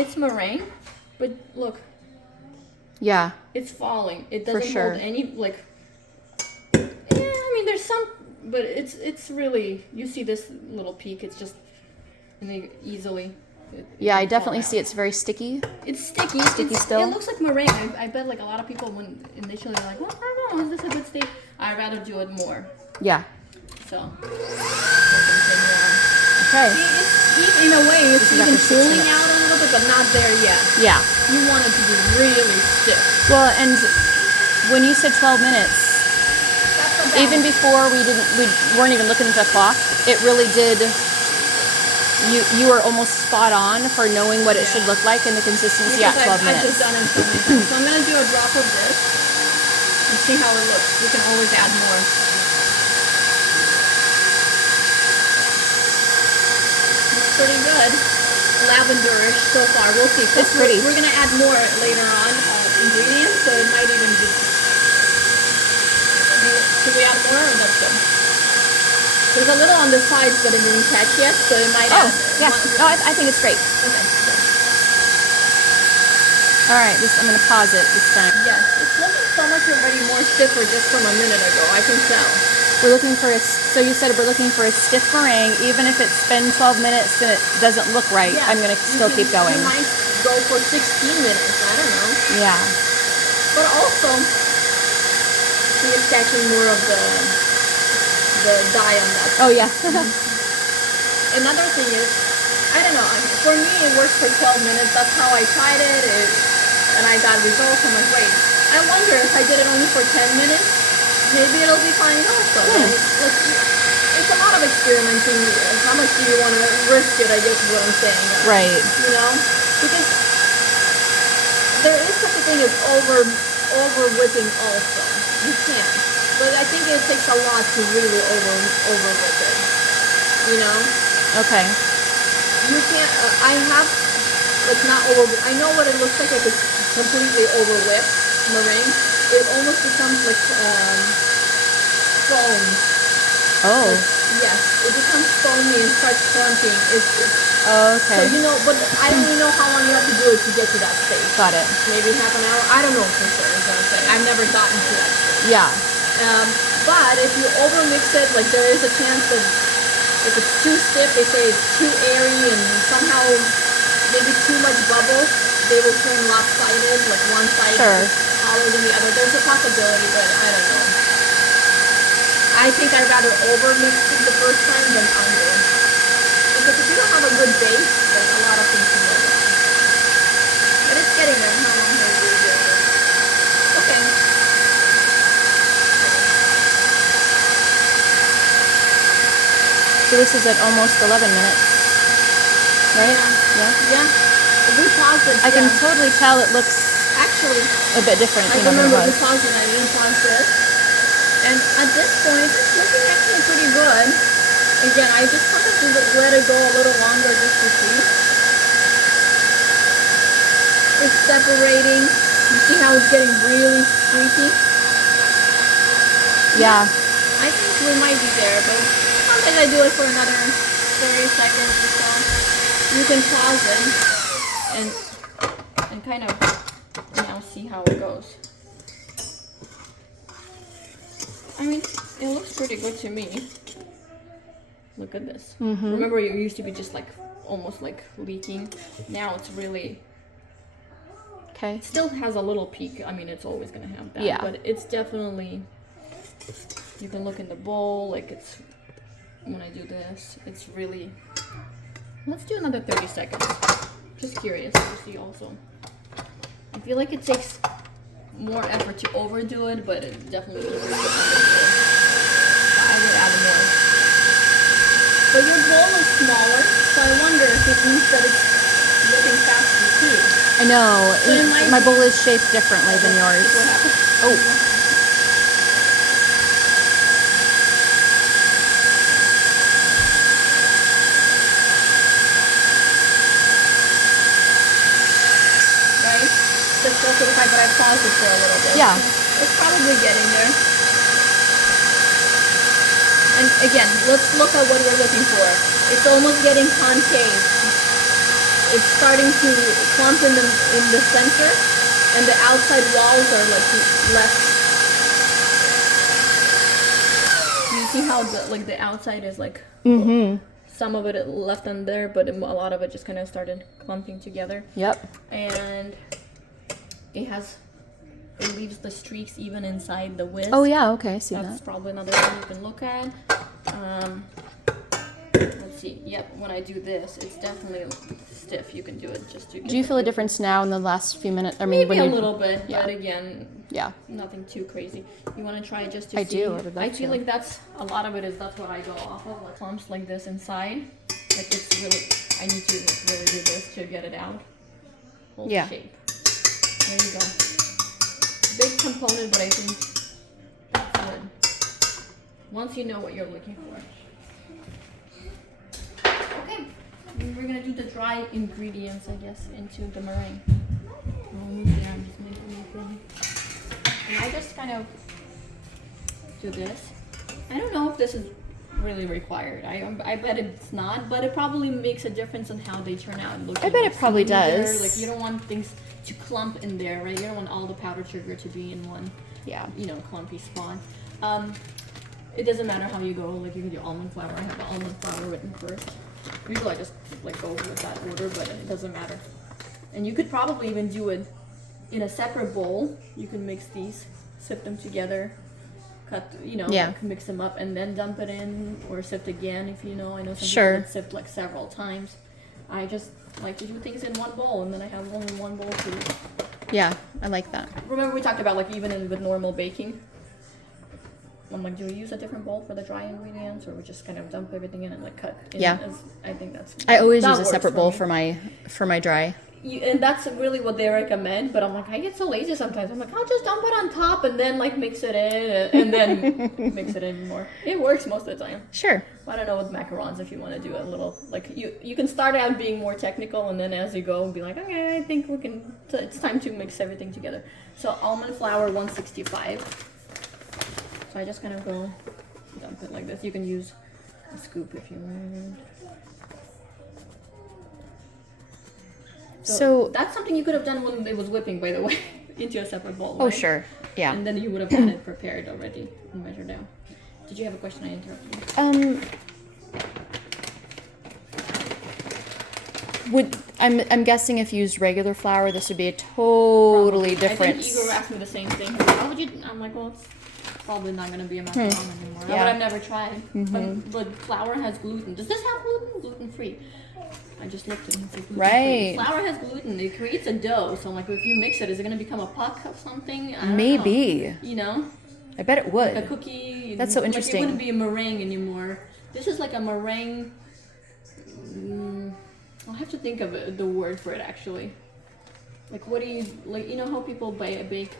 it's meringue, but look. Yeah. It's falling. It doesn't sure. hold any, like... Yeah, I mean, there's some... But it's really... You see this little peak. It's just... And they easily... Yeah, I definitely see it's very sticky. It's sticky. Still. It looks like meringue. I bet like a lot of people, when initially they're like, well, I don't know, is this a good state? I'd rather do it more. Yeah. So, we'll continue on. Okay. See, in a way, it's even cooling out a little bit, but not there yet. Yeah. You want it to be really stiff. Well, and when you said 12 minutes, even before we weren't even looking at the clock, it really did. You were almost spot on for knowing what it should look like and the consistency at 12 minutes. I've just done it so many times. So I'm going to do a drop of this and see how it looks. We can always add more. It's pretty good. Lavenderish so far. We'll see. It's pretty. We're going to add more later on ingredients, so it might even be... Should we add more or that's good? There's a little on the sides that it didn't catch yet, so it might add... yeah. No, I think it's great. Okay. All right, I'm going to pause it this time. Yes, it's looking so much already more stiffer just from a minute ago. I can tell. We're looking for so you said we're looking for a stiff meringue. Even if it's been 12 minutes and it doesn't look right, I'm going to still keep going. You might go for 16 minutes. I don't know. Yeah. But also, you're stacking more of the dye on that. Oh, yeah. Another thing is, I don't know, for me it works for 12 minutes. That's how I tried it, and I got results. I'm like, wait, I wonder if I did it only for 10 minutes, maybe it'll be fine also. It's a lot of experimenting. How much do you want to risk it, I guess is what I'm saying. Right. You know? Because there is such a thing as over whipping also. You can't. But I think it takes a lot to really over whip it. You know? Okay. You can't, I have, like not over, I know what it looks like if it's completely over whipped meringue. It almost becomes like foam. Oh. Yes, it becomes foamy and starts clumping. Okay. So you know, but I don't even know how long you have to do it to get to that stage. Got it. Maybe half an hour. I don't know for sure is what I'm saying. I've never gotten to that stage. Yeah. But if you over mix it, like there is a chance that if it's too stiff, they say it's too airy and somehow maybe too much bubbles, they will turn lopsided, like one side is taller than the other. There's a possibility, but I don't know. I think I'd rather over mix it the first time than under. Because if you don't have a good base, then a lot of things can go wrong. But it's getting there. How long have we been doing this? Okay. So this is at almost 11 minutes, right? Yeah. We paused it. I can totally tell it looks actually a bit different. I remember we paused it. I didn't pause it. And at this point, it's looking actually pretty good. Again, I just wanted to let it go a little longer just to see. It's separating. You see how it's getting really streaky? Yeah. I think we might be there, but sometimes I do it for another 30 seconds or so. You can pause it and kind of now see how it goes. I mean, it looks pretty good to me. Look at this. Mm-hmm. Remember, it used to be just like almost like leaking. Now it's really... Okay. It still has a little peak. I mean, it's always going to have that. Yeah. But it's definitely... You can look in the bowl, like it's... When I do this, it's really... Let's do another 30 seconds. Just curious to see also. I feel like it takes more effort to overdo it, but it definitely easier to underdo it. I would add more. But your bowl is smaller, so I wonder if it means that it's looking faster too. I know. So my bowl is shaped differently than yours. What happened? Oh. Also the fact that I paused it for a little bit. Yeah. It's probably getting there. And again, let's look at what we're looking for. It's almost getting concave. it's starting to clump in the center, and the outside walls are like less. You see how the outside is like some of it left on there, but a lot of it just kind of started clumping together. Yep. And it leaves the streaks even inside the width. Oh yeah, okay, I see That's that. probably another thing you can look at. Let's see. Yep, when I do this, it's definitely stiff. You can do it just to get. Do you feel a difference now in the last few minutes? I mean, Maybe when a you, little bit, yeah. but again, Yeah. nothing too crazy. You want to try just to I see? do. I would like feel to. like that's a lot of it is that's what I go off of, like clumps like this inside. Like it's really, I need to like really do this to get it out. Whole Yeah. shape. There you go. Big component, but I think that's good. Once you know what you're looking for. Okay, we're gonna do the dry ingredients, I guess, into the meringue. I'm just making my thing. And I just kind of do this. I don't know if this is really required. I bet it's not, but it probably makes a difference in how they turn out. I bet it probably does. Like you don't want things to clump in there, right? You don't want all the powdered sugar to be in one, clumpy spot. It doesn't matter how you go. Like you can do almond flour. I have the almond flour written first. Usually I just like go with that order, but it doesn't matter. And you could probably even do it in a separate bowl. You can mix these, sift them together, cut, like mix them up and then dump it in, or sift again if I know some people that sift like several times. I just like to do things in one bowl, and then I have only one bowl to. Yeah, I like that. Remember we talked about like even with normal baking. I'm like, do we use a different bowl for the dry ingredients, or we just kind of dump everything in and like cut? I think that's. I always use a separate bowl for my dry. And that's really what they recommend, but I'm like, I get so lazy sometimes. I'm like, I'll just dump it on top and then like mix it in and then mix it in more. It works most of the time. Sure. I don't know with macarons if you want to do a little, like you can start out being more technical, and then as you go be like, okay, I think it's time to mix everything together. So almond flour 165. So I just kind of go dump it like this. You can use a scoop if you want. So that's something you could have done when it was whipping, by the way, into a separate bowl. Oh, right? sure. Yeah. And then you would have had it prepared already and measured down. Did you have a question? I interrupted you. I'm guessing if you used regular flour, this would be a totally different. I think Igor asked me the same thing. How would you? I'm like, well, it's probably not going to be a macaron anymore. Yeah. But I've never tried. But flour has gluten. Does this have gluten? Gluten-free. I just looked at it and said gluten-free. Right. Flour has gluten. It creates a dough. So I'm like, if you mix it, is it going to become a puck of something? I don't Maybe. know. I bet it would. Like a cookie. That's so interesting. Like it wouldn't be a meringue anymore. This is like a meringue. I'll have to think of the word for it actually. Like what do you like? You know how people bake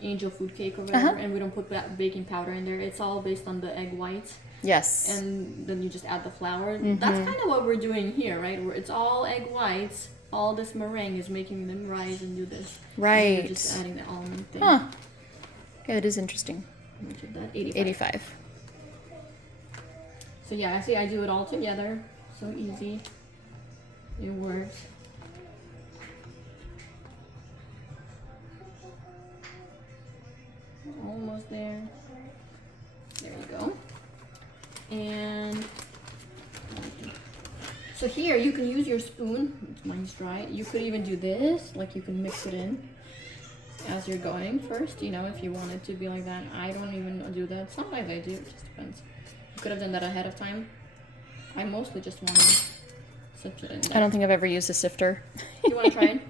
angel food cake or whatever, and we don't put baking powder in there. It's all based on the egg whites. Yes. And then you just add the flour. That's kind of what we're doing here, right? Where it's all egg whites. All this meringue is making them rise and do this. Right. And just adding the almond thing. Huh. Yeah, it is interesting. How much is that? 85. 85. So yeah, see, I do it all together. So easy. It works. Almost there. There you go. And so here you can use your spoon. Mine's dry. You could even do this, like you can mix it in as you're going first, if you want it to be like that. I don't even do that. Sometimes I do, it just depends. You could have done that ahead of time. I mostly just want to sift it in there. I don't think I've ever used a sifter. You want to try it?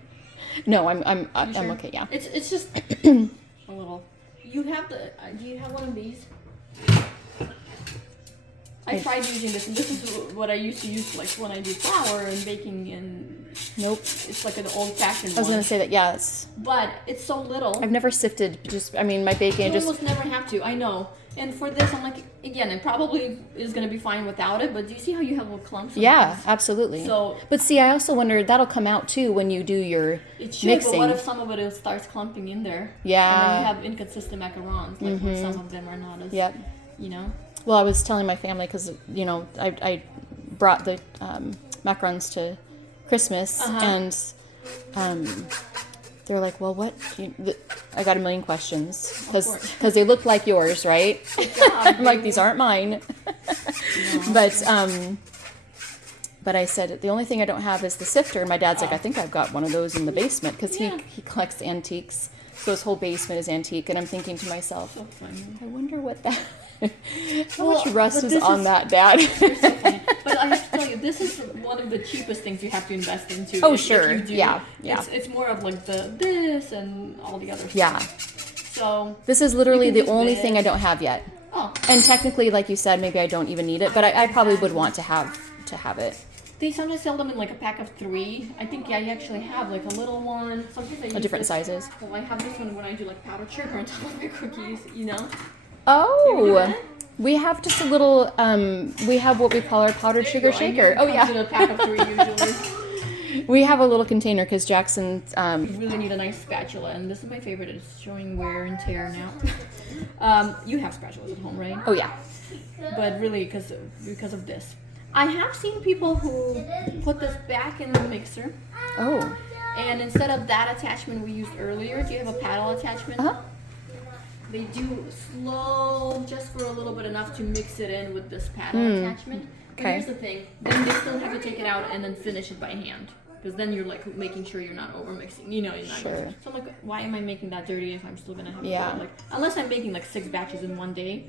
No, I'm sure? okay, yeah. It's just a little. You have do you have one of these? I tried using this, and this is what I used to use like when I do flour and baking, and nope. It's like an old-fashioned one. I was going to say that, yes. But it's so little. I've never sifted, my baking. You almost never have to, I know. And for this, I'm like, again, it probably is going to be fine without it, but do you see how you have little clumps? Yeah, absolutely. So, but see, I also wonder, that'll come out too when you do your it should, mixing. But what if some of it starts clumping in there? Yeah. And then you have inconsistent macarons, like where some of them are not as, Well, I was telling my family because, I brought the macarons to Christmas, and they're like, well, what? I got a million questions because they look like yours, right? I'm like, these aren't mine. But I said, the only thing I don't have is the sifter. And my dad's like, I think I've got one of those in the basement because he collects antiques. So his whole basement is antique. And I'm thinking to myself, So funny. I wonder what that, how much rust is on that, Dad? You're so funny. But I have to tell you, this is one of the cheapest things you have to invest into. Oh, if sure. you do. Yeah. It's more of like this and all the other stuff. Yeah. So This is literally You the can use only this. thing I don't have yet. oh, And technically, like you said, maybe I don't even need it, but I probably would want to have it. they sometimes sell them in like a pack of 3. I think you actually have like a little one. Sometimes I use Different this. sizes. Well, I have this one when I do like powdered sugar on top of my cookies. You know. Oh, we have just a little, we have what we call our powdered sugar shaker. Oh, Comes in yeah. a pack of 3 usually. We have a little container because Jackson, You really need a nice spatula, and this is my favorite. It's showing wear and tear now. You have spatulas at home, right? oh, yeah. But really, because of this, I have seen people who put this back in the mixer, Oh, and instead of that attachment we used earlier, do you have a paddle attachment? uh-huh. They do slow, just for a little bit, enough to mix it in with this paddle attachment. But Okay. here's the thing: then they still have to take it out and then finish it by hand, because then you're like making sure you're not over mixing. You know, you're not. Sure. So I'm like, why am I making that dirty if I'm still gonna have Yeah. to do it? Like, unless I'm making like 6 batches in one day.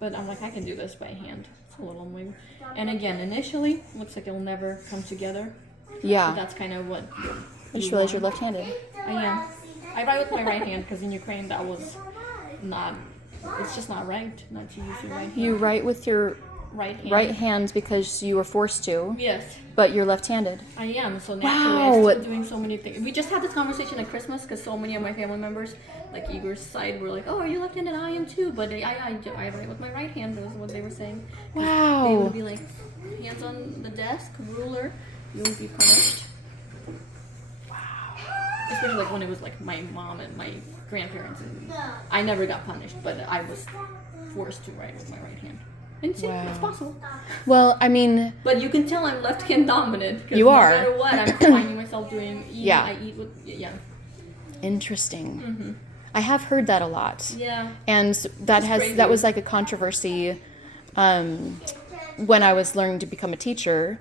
But I'm like, I can do this by hand. It's a little annoying. And again, initially, looks like it'll never come together. But Yeah. that's kind of what. I just you realized you're want. left-handed. I am. I write with my right hand because in Ukraine that was not. It's just not right not to use your right hand. You write with your right hand. right hand because you were forced to, Yes, but you're left-handed. I am. So naturally, Wow. I'm still doing so many things. We just had this conversation at Christmas because so many of my family members, like Igor's side, were like, "Oh, are you left-handed? I am too." But I write with my right hand. That was what they were saying. 'Cause Wow. They would be like, hands on the desk, ruler. You will be punished. Especially like when it was like my mom and my grandparents, and I never got punished, but I was forced to write with my right hand. And see, Wow. it's possible. Well, I mean, But you can tell I'm left hand dominant. 'Cause You are. No matter what, I'm finding myself doing. Yeah. I eat with. Yeah. interesting. I have heard that a lot. Yeah. And that crazy. that was like a controversy when I was learning to become a teacher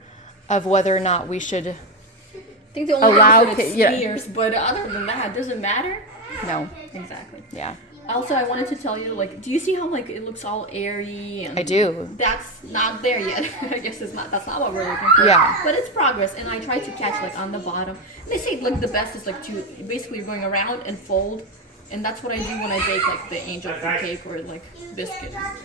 of whether or not we should. I think the only Allow reason it's ki- yeah. smears, but other than that, does it matter? No. Exactly. Yeah. Also, I wanted to tell you, like, do you see how like it looks all airy and I do. That's not there yet. I guess it's not. That's not what we're looking for. Yeah. But it's progress, and I try to catch like on the bottom. They say like the best is like to basically you're going around and fold, and that's what I do when I bake like the angel food cake or like biscuit.